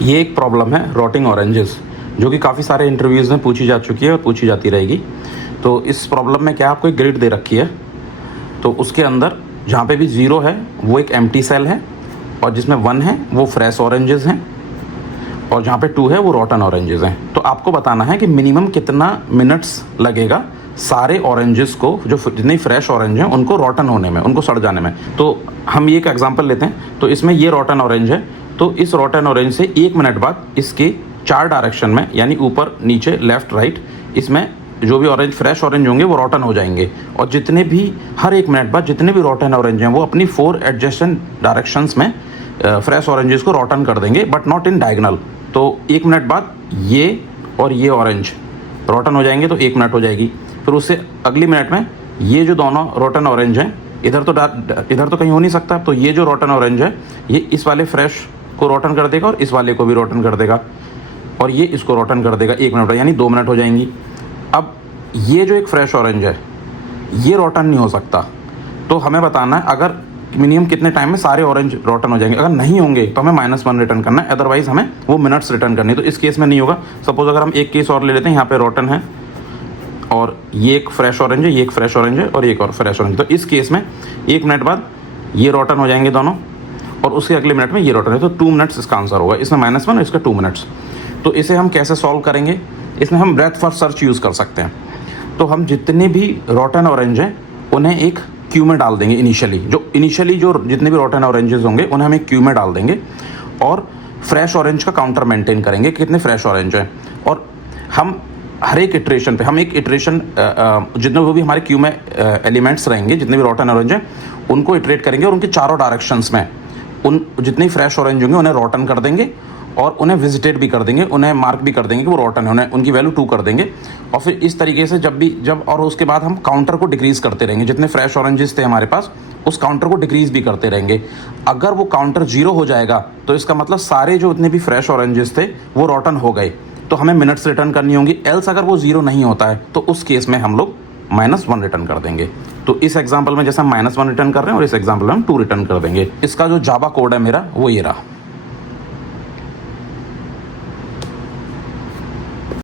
ये एक प्रॉब्लम है रॉटिंग ऑरेंजेस, जो कि काफ़ी सारे इंटरव्यूज़ में पूछी जा चुकी है और पूछी जाती रहेगी। तो इस प्रॉब्लम में क्या आपको एक ग्रिड दे रखी है, तो उसके अंदर जहाँ पे भी 0 है वो एक एम्प्टी सेल है, और जिसमें 1 है वो फ्रेश ऑरेंजेस हैं, और जहाँ पे 2 है वो रॉटन ऑरेंजेस हैं। तो आपको बताना है कि मिनिमम कितना मिनट्स लगेगा सारे ऑरेंजेस को, जो जितने फ्रेश ऑरेंज हैं उनको रॉटन होने में, उनको सड़ जाने में। तो हम ये एक एग्जांपल लेते हैं। तो इसमें ये रॉटन ऑरेंज है, तो इस रॉटन ऑरेंज से 1 मिनट बाद इसके 4 डायरेक्शन में, यानी ऊपर नीचे लेफ्ट राइट, इसमें जो भी ऑरेंज फ्रेश ऑरेंज होंगे वो रॉटन हो जाएंगे। और जितने भी हर 1 मिनट बाद जितने भी रॉटन ऑरेंज हैं वो अपनी 4 एडजेसेंट डायरेक्शंस में फ्रेश ऑरेंजेस को रॉटन कर देंगे, बट नॉट इन डायगोनल। तो 1 मिनट बाद ये और ये ऑरेंज रॉटन हो जाएंगे, तो 1 मिनट हो जाएगी। फिर उससे अगली मिनट में ये जो दोनों रॉटन ऑरेंज हैं, इधर तो कहीं हो नहीं सकता, तो ये जो रॉटन ऑरेंज है ये इस वाले फ्रेश को रॉटन कर देगा और इस वाले को भी रॉटन कर देगा, और ये इसको रॉटन कर देगा 1 मिनट, यानी 2 मिनट हो जाएंगी। अब ये जो एक फ्रेश ऑरेंज है ये रॉटन नहीं हो सकता, तो हमें बताना है अगर मिनिमम कितने टाइम में सारे ऑरेंज रॉटन हो जाएंगे। अगर नहीं होंगे तो हमें -1 रिटर्न करना है, अदरवाइज हमें वो मिनट्स रिटर्न करनी है। तो इस केस में नहीं होगा। सपोज अगर हम एक केस और ले लेते हैं, यहाँ पे रॉटन है और ये एक फ्रेश ऑरेंज है, ये एक फ्रेश ऑरेंज है और एक और फ्रेश ऑरेंज। तो इस केस में 1 मिनट बाद ये रॉटन हो जाएंगे दोनों, और उसके अगले मिनट में ये रॉटन है, तो 2 मिनट्स इसका आंसर होगा। इसमें -1 और इसका 2 मिनट्स। तो इसे हम कैसे सॉल्व करेंगे? इसमें हम ब्रेथ फर्स्ट सर्च यूज़ कर सकते हैं। तो हम जितने भी रॉटन ऑरेंज हैं उन्हें एक क्यू में डाल देंगे इनिशियली, जो जितने भी रॉटन ऑरेंजेस होंगे उन्हें हम एक क्यू में डाल देंगे, और फ्रेश ऑरेंज का काउंटर मेंटेन करेंगे कितने फ्रेश ऑरेंज हैं। और हम हर एक इटरेशन पे, हम एक इटरेशन जितने भी हमारे क्यू में एलिमेंट्स रहेंगे, जितने भी रॉटन ऑरेंज हैं उनको इटरेट करेंगे, और उनके चारों डायरेक्शंस में उन जितने फ्रेश ऑरेंज होंगे उन्हें रॉटन कर देंगे, और उन्हें विजिटेट भी कर देंगे, उन्हें मार्क भी कर देंगे कि वो रॉटन है, उन्हें उनकी वैल्यू 2 कर देंगे। और फिर इस तरीके से और उसके बाद हम काउंटर को डिक्रीज करते रहेंगे, जितने फ्रेश ऑरेंजेस थे हमारे पास उस काउंटर को डिक्रीज भी करते रहेंगे। अगर वो काउंटर 0 हो जाएगा तो इसका मतलब सारे जो इतने भी फ्रेश ऑरेंजेस थे वो रॉटन हो गए, तो हमें मिनट्स रिटर्न करनी होंगी। एल्स अगर वो 0 नहीं होता है तो उस केस में हम लोग -1 रिटर्न कर देंगे। तो इस एग्जाम्पल में जैसे हम -1 रिटर्न कर रहे हैं और इस एग्जाम्पल में हम 2 रिटर्न कर देंगे। इसका जो जावा कोड है मेरा वो ये रहा।